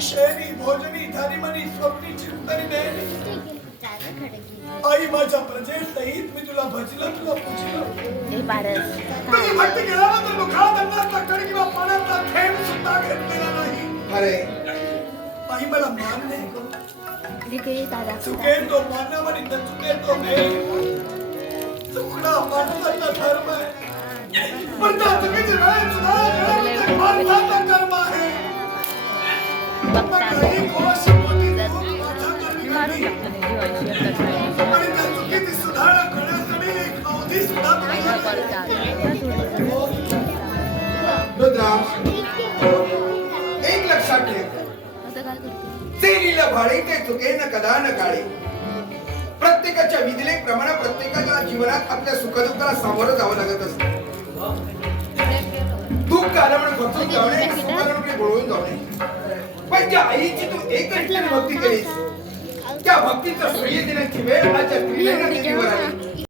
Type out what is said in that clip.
शेरी भोजनी धारिमनी स्वप्नी चिंतनी देणी आई माझ्या प्रजेसहित मी तुला भजलं तुला पूजलं. हे पारस तुझी भक्ती केल्यानंतर मुखात अन्नाचा कण किंवा पाण्याचा थेंब सुद्धा घेतलेला नाही. अरे. आई मला मान नाही चुकेल तो तो चुकणा माणसाचा धर्म. आहे पण त्या चुकीची वेळ सुद्धा देवाचा माणसाचा एक लक्षात ठेव भाडे ते चुके न कदा न काळे प्रत्येकाच्या विधिलेप्रमाणे प्रत्येकाच्या जीवनात आपल्या सुखदुःखाला सामोरं जावं लागत असत दुःख आलं म्हणून खचून जाऊ नये सुख आलं म्हणून बोलवून जाऊ नये. पण ज्या आईची तू एकच भक्ती केलीस त्या भक्तीचं श्रेय देण्याची वेळ आज या त्रिनयना देवीवर आली